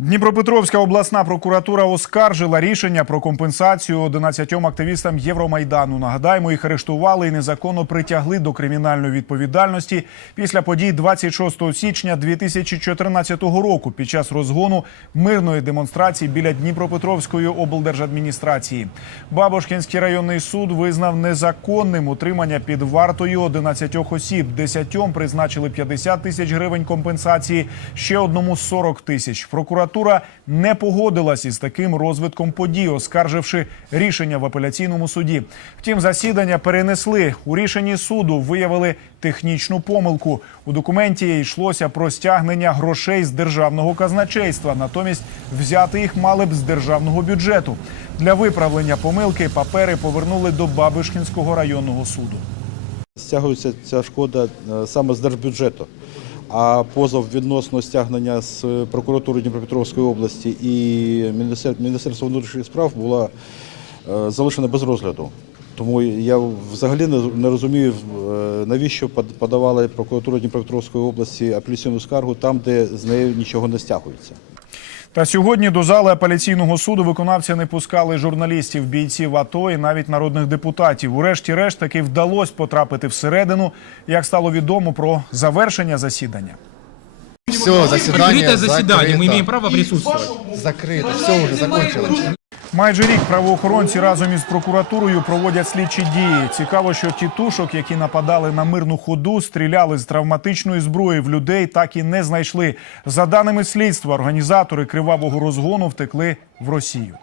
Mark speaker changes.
Speaker 1: Дніпропетровська обласна прокуратура оскаржила рішення про компенсацію 11 активістам Євромайдану. Нагадаємо, їх арештували і незаконно притягли до кримінальної відповідальності після подій 26 січня 2014 року під час розгону мирної демонстрації біля Дніпропетровської облдержадміністрації. Бабошкінський районний суд визнав незаконним утримання під вартою 11 осіб. Десятьом призначили 50 тисяч гривень компенсації, ще одному 40 тисяч. Прокуратура не погодилась із таким розвитком подій, оскарживши рішення в апеляційному суді. Втім, засідання перенесли. У рішенні суду виявили технічну помилку. У документі йшлося про стягнення грошей з державного казначейства. Натомість взяти їх мали б з державного бюджету. Для виправлення помилки папери повернули до Бабишкінського районного суду.
Speaker 2: Стягується ця шкода е, саме з держбюджету. А позов відносно стягнення з прокуратури Дніпропетровської області і Міністер- Міністерства внутрішніх справ була е, залишена без розгляду. Тому я взагалі не розумію, е, навіщо под- подавала прокуратура Дніпропетровської області апеляційну скаргу там, де з нею нічого не стягується.
Speaker 1: Та сьогодні до зали апеляційного суду виконавці не пускали журналістів, бійців АТО і навіть народних депутатів. Урешті-решт таки вдалося потрапити всередину, як стало відомо про завершення засідання.
Speaker 3: Все, заседание
Speaker 4: Открытое заседание, мы
Speaker 3: закрыто.
Speaker 4: имеем право присутствовать.
Speaker 3: Закрыто, все уже закончилось.
Speaker 1: Майже рік правоохоронці разом із прокуратурою проводять слідчі дії. Цікаво, що тітушок, які нападали на мирну ходу, стріляли з травматичної зброї в людей, так і не знайшли. За даними слідства, організатори кривавого розгону втекли в Росію.